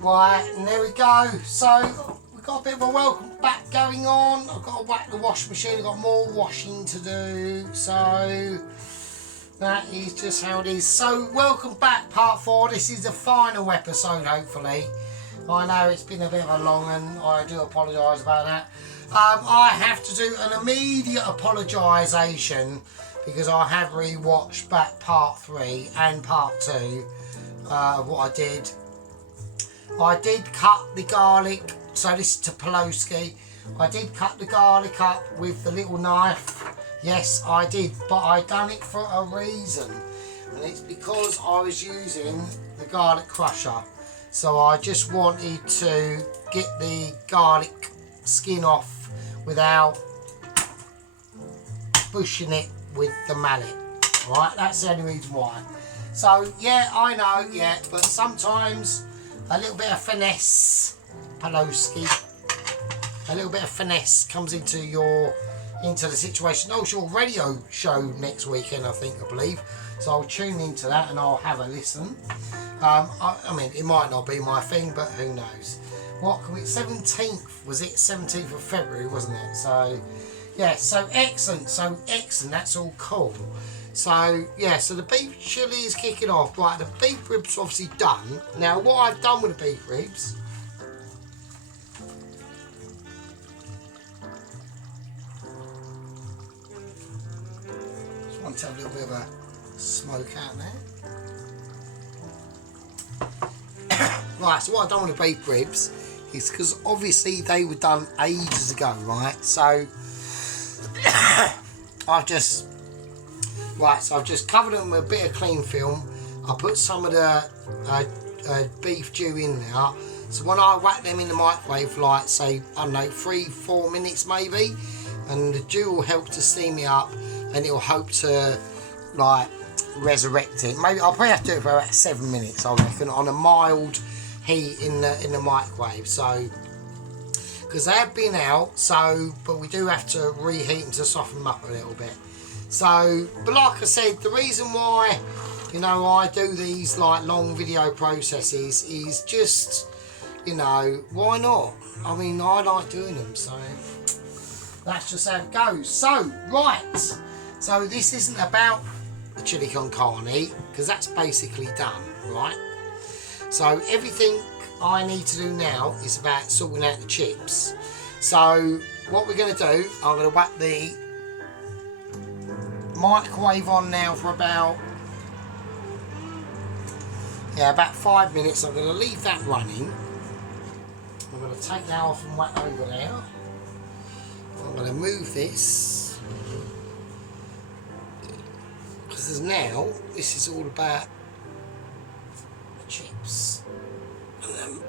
Right, and there we go. So we've got a bit of a welcome back going on. I've got to whack the washing machine. I've got more washing to do. So that is just how it is. So welcome back, part 4. This is the final episode, hopefully. I know it's been a bit of a long one. I do apologise about that. I have to do an immediate apologisation because I have re-watched back part 3 and part 2 of what I did. I did cut the garlic, so this is to Poloski. I did cut the garlic up with the little knife. Yes, I did, but I done it for a reason. And it's because I was using the garlic crusher. So I just wanted to get the garlic skin off without pushing it with the mallet. Alright, that's the only reason why. So, yeah, I know, yeah, but sometimes a little bit of finesse, Poloski, a little bit of finesse comes into the situation. Oh, it's your radio show next weekend, I believe. So I'll tune into that and I'll have a listen. I mean, it might not be my thing, but who knows? What can we? 17th, was it? 17th of February, wasn't it? So, yeah. So excellent. That's all cool. So yeah, so the beef chili is kicking off. Right, the beef ribs obviously done. Now what I've done with the beef ribs, just want to have a little bit of a smoke out there. Right, so what I've done with the beef ribs is because obviously they were done ages ago, right? So I've just covered them with a bit of clean film. I put some of the beef stew in there. So when I whack them in the microwave for like, say, I don't know, 3-4 minutes maybe, and the dew will help to steam it up and it will help to like resurrect it. Maybe I'll probably have to do it for about 7 minutes, I reckon, on a mild heat in the microwave. So because they have been out, so but we do have to reheat them to soften them up a little bit. So, but like I said, the reason why, you know, I do these like long video processes is just, you know, why not? I mean, I like doing them, so that's just how it goes. So, right, so this isn't about the chili con carne, because that's basically done, right? So everything I need to do now is about sorting out the chips. So what we're going to do, I'm going to whack the microwave on now for about 5 minutes. I'm going to leave that running. I'm going to take that off and whack over there. I'm going to move this because now this is all about the chips, and then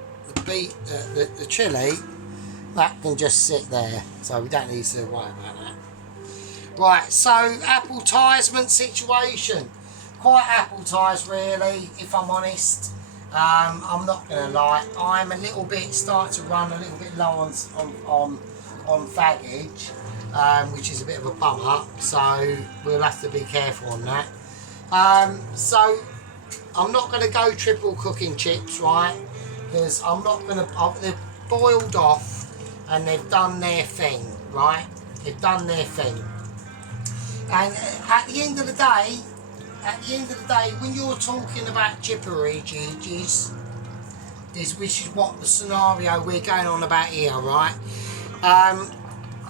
the chili that can just sit there, so we don't need to worry about that. Right, so appetizement situation. Quite appetized really, if I'm honest. I'm not going to lie. I'm a little bit starting to run a little bit low on baggage, which is a bit of a bummer. So we'll have to be careful on that. So I'm not going to go triple cooking chips, right? Because I'm not going to. They've boiled off and they've done their thing, right? They've done their thing. And at the end of the day, when you're talking about chipperages, which is what the scenario we're going on about here, right?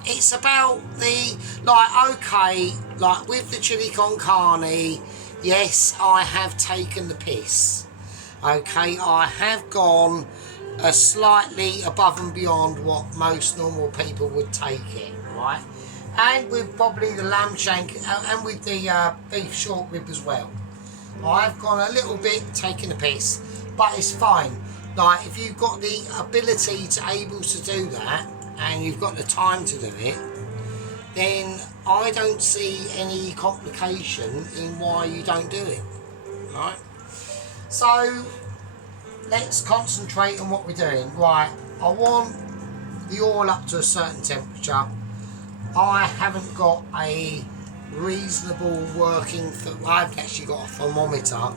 It's about the, like, okay, like with the chili con carne, yes, I have taken the piss. Okay, I have gone slightly above and beyond what most normal people would take it, right? And with probably the lamb shank and with the beef short rib as well. I've gone a little bit taking the piss, but it's fine. Like, if you've got the ability to able to do that and you've got the time to do it, then I don't see any complication in why you don't do it, right? So let's concentrate on what we're doing. Right, I want the oil up to a certain temperature. I haven't got a reasonable working, I haven't actually got a thermometer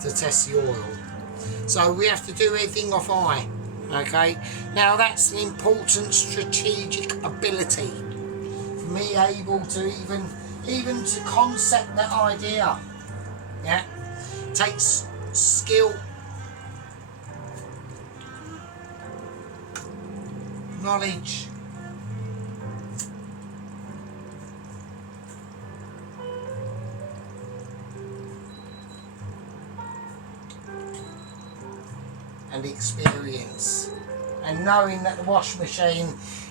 to test the oil. So we have to do everything off eye, okay? Now that's an important strategic ability for me able to even to concept that idea. Yeah, takes skill, knowledge, and experience, and knowing that the wash machine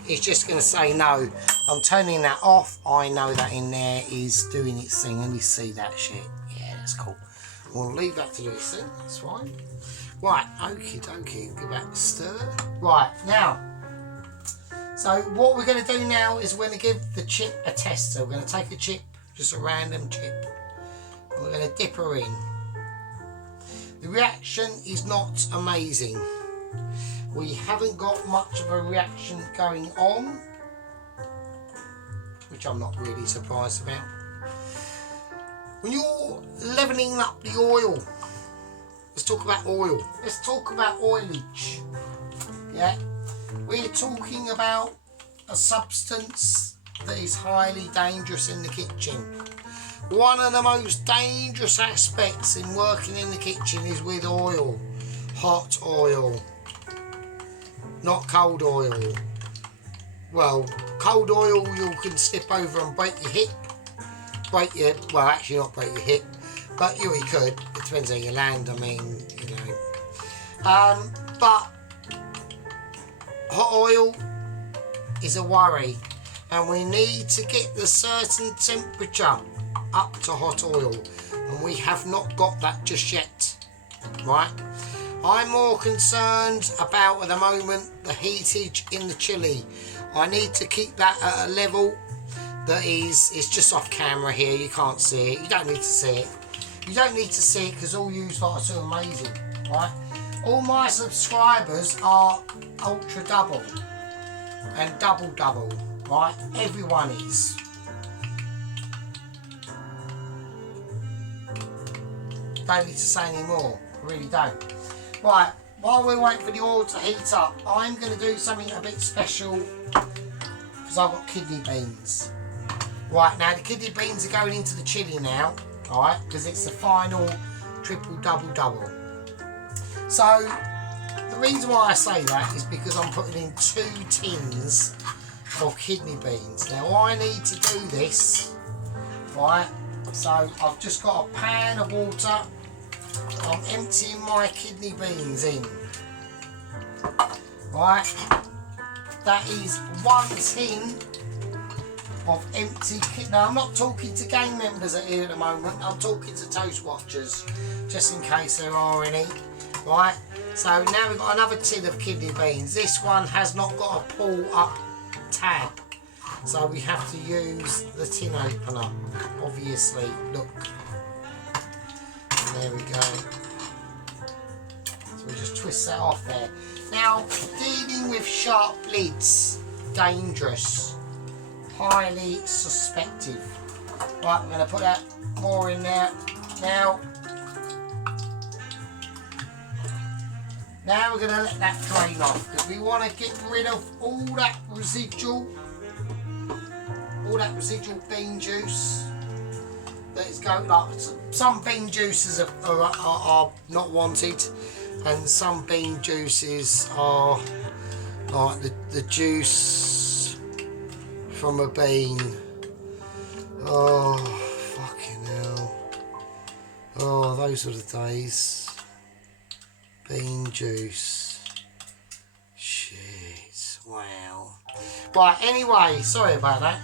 is just going to say no, I'm turning that off. I know that in there is doing its thing. Let me see that shit. Yeah, that's cool. We'll leave that to do its thing, that's fine. Right, okie dokie, give that a stir. Right, now, so what we're going to do now is we're going to give the chip a test. So we're going to take a chip, just a random chip, and we're going to dip her in. The reaction is not amazing. We haven't got much of a reaction going on, which I'm not really surprised about. When you're leveling up the oil, let's talk about oil. Let's talk about oilage. Yeah, we're talking about a substance that is highly dangerous in the kitchen. One of the most dangerous aspects in working in the kitchen is with oil. Hot oil, not cold oil. Well, cold oil you can slip over and break your hip. Well, actually not break your hip, but you could. It depends how you land, I mean, you know. But hot oil is a worry, and we need to get the certain temperature up to hot oil, and we have not got that just yet, right? I'm more concerned about at the moment the heatage in the chili. I need to keep that at a level that is, it's just off camera here, you can't see it, you don't need to see it. You don't need to see it because all you lot are so amazing, right? All my subscribers are ultra double and double, right? Everyone is. Don't need to say any more, I really don't. Right, while we're waiting for the oil to heat up, I'm going to do something a bit special because I've got kidney beans. Right, now the kidney beans are going into the chili now, alright, because it's the final triple double. So, the reason why I say that is because I'm putting in 2 tins of kidney beans. Now I need to do this, right, so I've just got a pan of water. I'm emptying my kidney beans in. Right, that is 1 tin of empty kidney. Now I'm not talking to gang members here at the moment, I'm talking to toast watchers, just in case there are any. Right, so now we've got another tin of kidney beans. This one has not got a pull up tab, so we have to use the tin opener, obviously. Look, there we go. So we just twist that off there. Now, dealing with sharp lids, dangerous, highly suspected. Right, I'm going to put that more in there. Now we're going to let that drain off because we want to get rid of all that residual bean juice that is going up. Some bean juices are not wanted, and some bean juices are like the juice from a bean. Oh, fucking hell. Oh, those were the days. Bean juice. Shit. Wow. Right, anyway, sorry about that.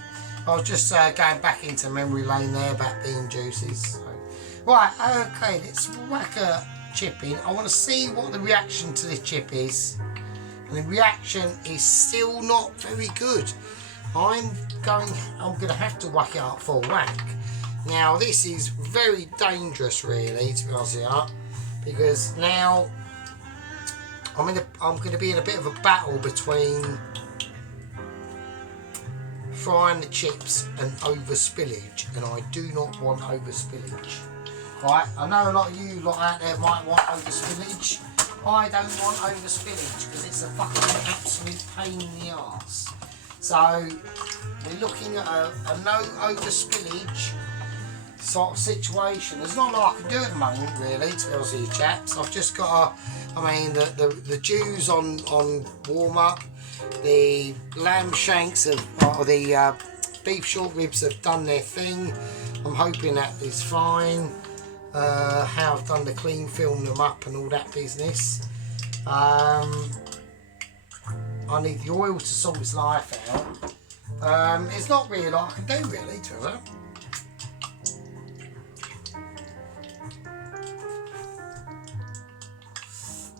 I was just going back into memory lane there about bean juices. So. Right, okay, let's whack a chip in. I want to see what the reaction to this chip is. And the reaction is still not very good. I'm going to have to whack it up full whack. Now, this is very dangerous, really, to be honest with you, because now I'm going to be in a bit of a battle between frying the chips and over spillage, and I do not want over spillage. Right, I know a lot of you lot out there might want over spillage. I don't want over spillage because it's a fucking absolute pain in the arse. So we're looking at a no over spillage sort of situation. There's not a lot I can do at the moment, really, to be honest with you chaps. I've just got the Jews on warm up. The lamb shanks or the beef short ribs have done their thing. I'm hoping that is fine. How I've done the clean, film them up and all that business. I need the oil to sort its life out. It's not really a lot I can do, really, to it.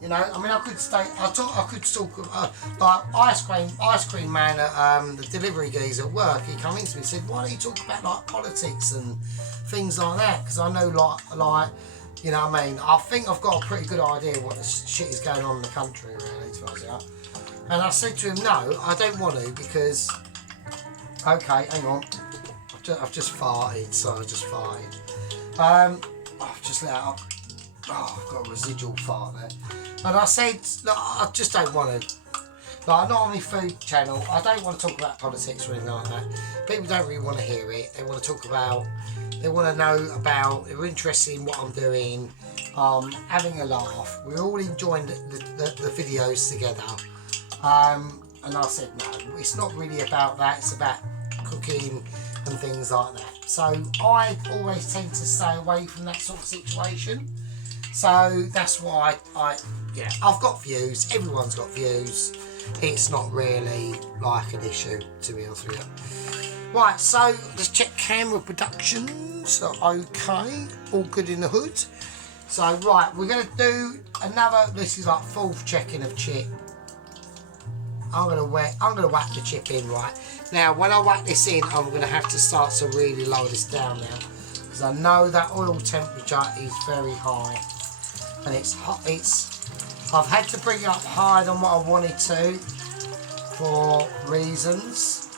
You know, I mean, I could talk like ice cream man at the delivery geezer at work. He come into me and said, "Why don't you talk about like politics and things like that?" Because I know like you know what I mean. I think I've got a pretty good idea what the shit is going on in the country, really, to be honest. And I said to him, "No, I don't want to because okay, hang on, I've just farted, so I just farted. I've just let out. Oh, I've got a residual fart there." And I said, look, I just don't want to, like, not on my food channel, I don't want to talk about politics or anything like that. People don't really want to hear it. They want to talk about, they want to know about, they're interested in what I'm doing, having a laugh. We're all enjoying the videos together. And I said, no, it's not really about that. It's about cooking and things like that. So I always tend to stay away from that sort of situation. So that's why I've got views, everyone's got views, it's not really like an issue, to be honest with you. Right, so let's check camera productions, okay, all good in the hood. So right, we're going to do another, this is like fourth checking of chip. I'm going to whack the chip in, right. Now when I whack this in, I'm going to have to start to really lower this down now, because I know that oil temperature is very high. And it's hot. I've had to bring it up higher than what I wanted to for reasons,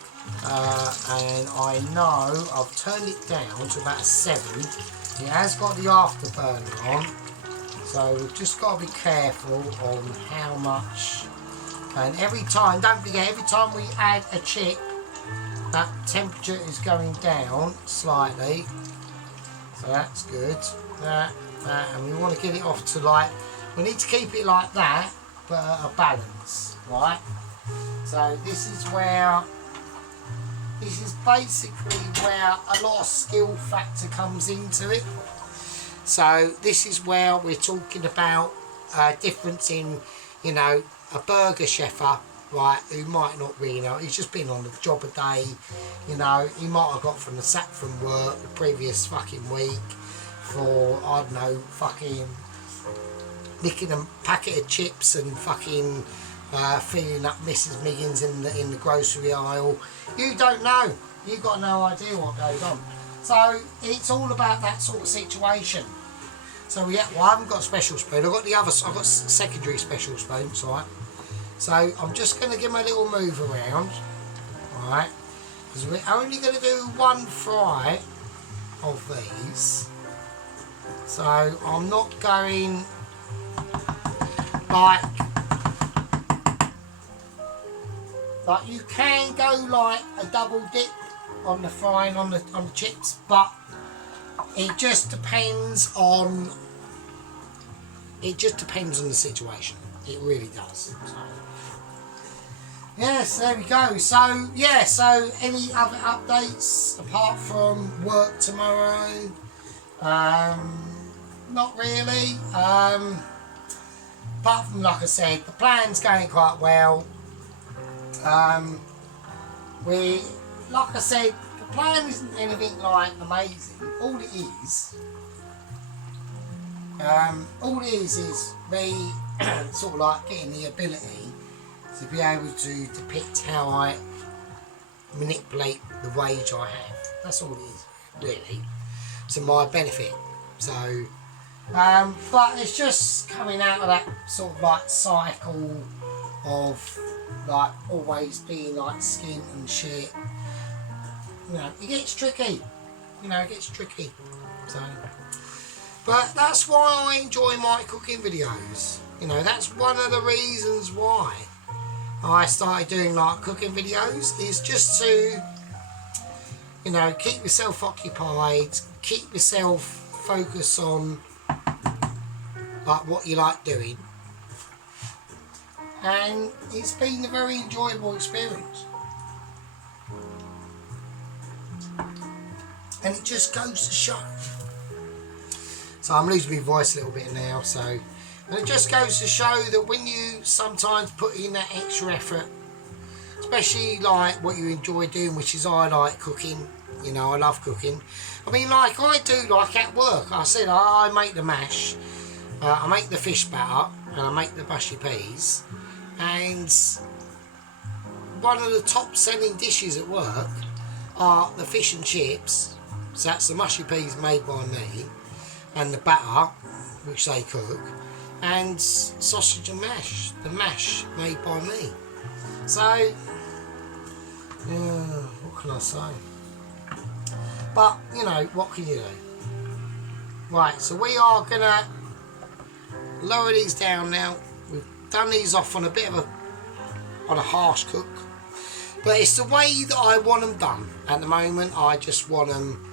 and I know I've turned it down to about a 7. It has got the afterburner on, so we've just got to be careful on how much. And every time, don't forget, every time we add a chip, that temperature is going down slightly. So that's good. And we want to get it off to like, we need to keep it like that, but at a balance, right? So this is basically where a lot of skill factor comes into it. So this is where we're talking about difference in, you know, a burger chefer, right, who might not really know, he's just been on the job a day, you know, he might have got from the sack from work the previous fucking week, for, I don't know, fucking licking a packet of chips and fucking filling up Mrs. Miggins in the grocery aisle. You don't know. You've got no idea what goes on. So it's all about that sort of situation. So yeah, well, I haven't got a special spoon. I've got secondary special spoons, right? So I'm just going to give my little move around, right? Because we're only going to do one fry of these. So I'm not going like you can go like a double dip on the frying on the chips, but it just depends on the situation. It really does. So, yes, there we go. So yeah, so any other updates apart from work tomorrow? Not really. Apart from, like I said, the plan's going quite well. Like I said, the plan isn't anything like amazing. All it is me sort of like getting the ability to be able to depict how I manipulate the wage I have. That's all it is, really, to my benefit. So But it's just coming out of that sort of like cycle of like always being like skint and shit. You know, it gets tricky. You know, it gets tricky. So, but that's why I enjoy my cooking videos. You know, that's one of the reasons why I started doing like cooking videos, is just to, you know, keep yourself occupied, keep yourself focused on like what you like doing, and it's been a very enjoyable experience. And it just goes to show. So I'm losing my voice a little bit now, so, and it just goes to show that when you sometimes put in that extra effort, especially like what you enjoy doing, which is I like cooking, you know, I love cooking. I mean, like I do, like at work, I said I make the mash, I make the fish batter, and I make the mushy peas, and one of the top selling dishes at work are the fish and chips. So that's the mushy peas made by me, and the batter, which they cook, and sausage and mash, the mash made by me. So, yeah, what can I say? But, you know, what can you do? Right, so we are going to lower these down now. We've done these off on a bit of on a harsh cook. But it's the way that I want them done. At the moment, I just want them,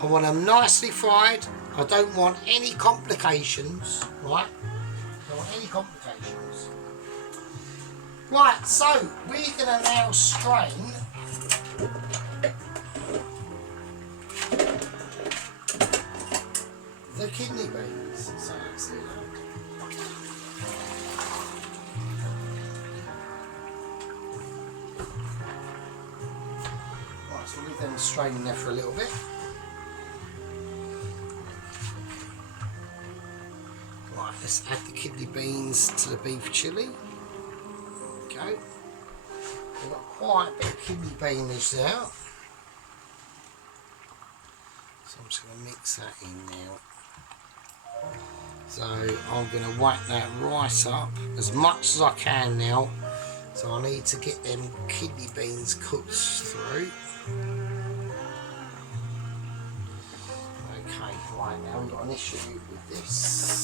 I want them nicely fried. I don't want any complications, right? I don't want any complications. Right, so we're going to now strain the kidney beans. So let's do that. Right, so we'll leave them straining there for a little bit. Right, let's add the kidney beans to the beef chilli. There we go. We've got quite a bit of kidney beanage there. So I'm just going to mix that in now. So I'm going to whack that right up as much as I can now. So I need to get them kidney beans cooked through. Okay, right, now we've got an issue with this.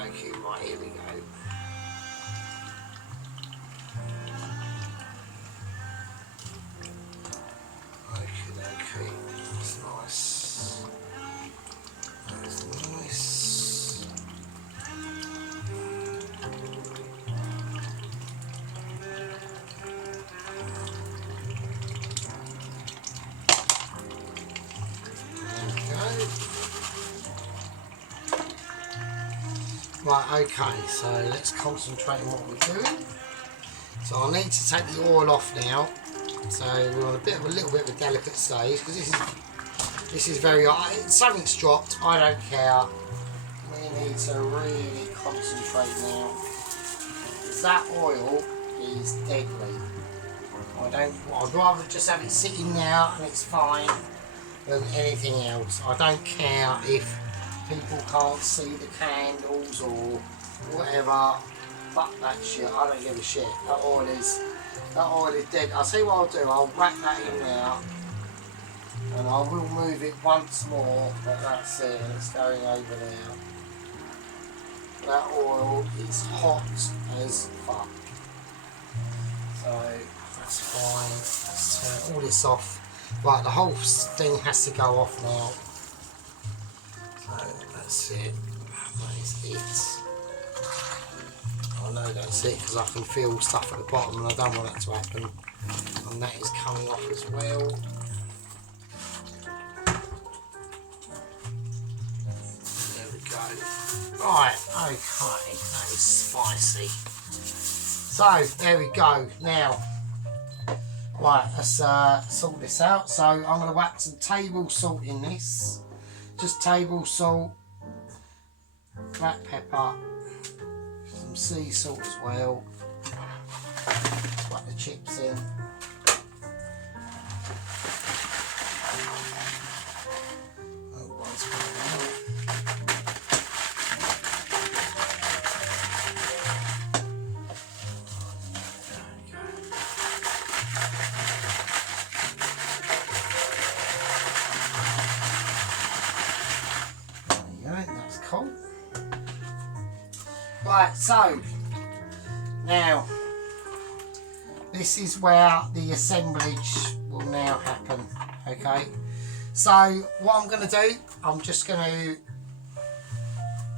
Okay, right, here we go. Okay, that's nice. That's nice. There we go. Right, okay, so let's concentrate on what we're doing. So I need to take the oil off now. So we're on a little bit of a delicate stage, because this is very, something's dropped, I don't care. We need to really concentrate now, because that oil is deadly. I'd rather just have it sitting there and it's fine than anything else. I don't care if people can't see the candles or whatever. Fuck that shit, I don't give a shit. That oil is dead. I'll tell you what I'll do, I'll whack that in there and I will move it once more, but that's it, it's going over there. That oil is hot as fuck. So that's fine. Let's turn all this off. Right, the whole thing has to go off now. So that's it. That is it. I know that's it because I can feel stuff at the bottom and I don't want that to happen. And that is coming off as well. There we go. Right, okay, that is spicy. So, there we go. Now, right, let's sort this out. So, I'm going to whack some table salt in this. Just table salt, black pepper, some sea salt as well. chips in. Oh, one's falling out. That's cool. Right, so now this is where the assemblage will now happen. Okay, so what I'm going to do, I'm just going to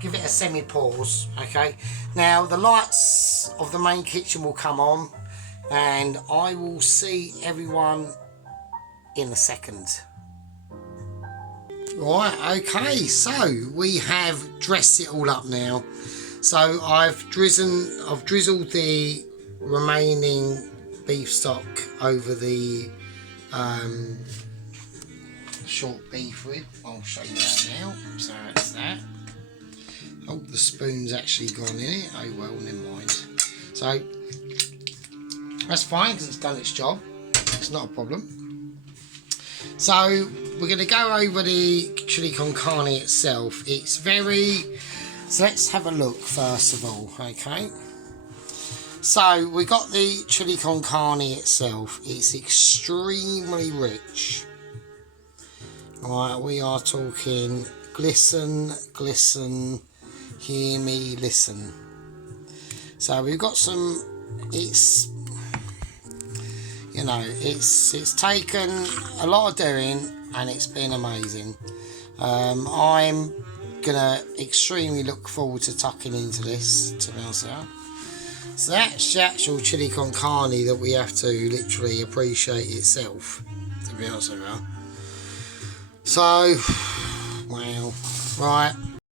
give it a semi-pause. Okay, now the lights of the main kitchen will come on and I will see everyone in a second. Right, okay, so we have dressed it all up now. So I've drizzled the remaining beef stock over the short beef rib. I'll show you that now. So that's that. Oh, the spoon's actually gone in it. Oh well, never mind. So that's fine because it's done its job. It's not a problem. So we're going to go over the chili con carne itself. It's very... So let's have a look first of all, okay? So we got the chili con carne itself. It's extremely rich. Alright, we are talking glisten, glisten, hear me, listen. So we've got some... It's... You know, it's taken a lot of doing and it's been amazing. I'm gonna extremely look forward to tucking into this, to be honest with you. So that's the actual chili con carne that we have to literally appreciate itself, to be honest with you. So, wow, right.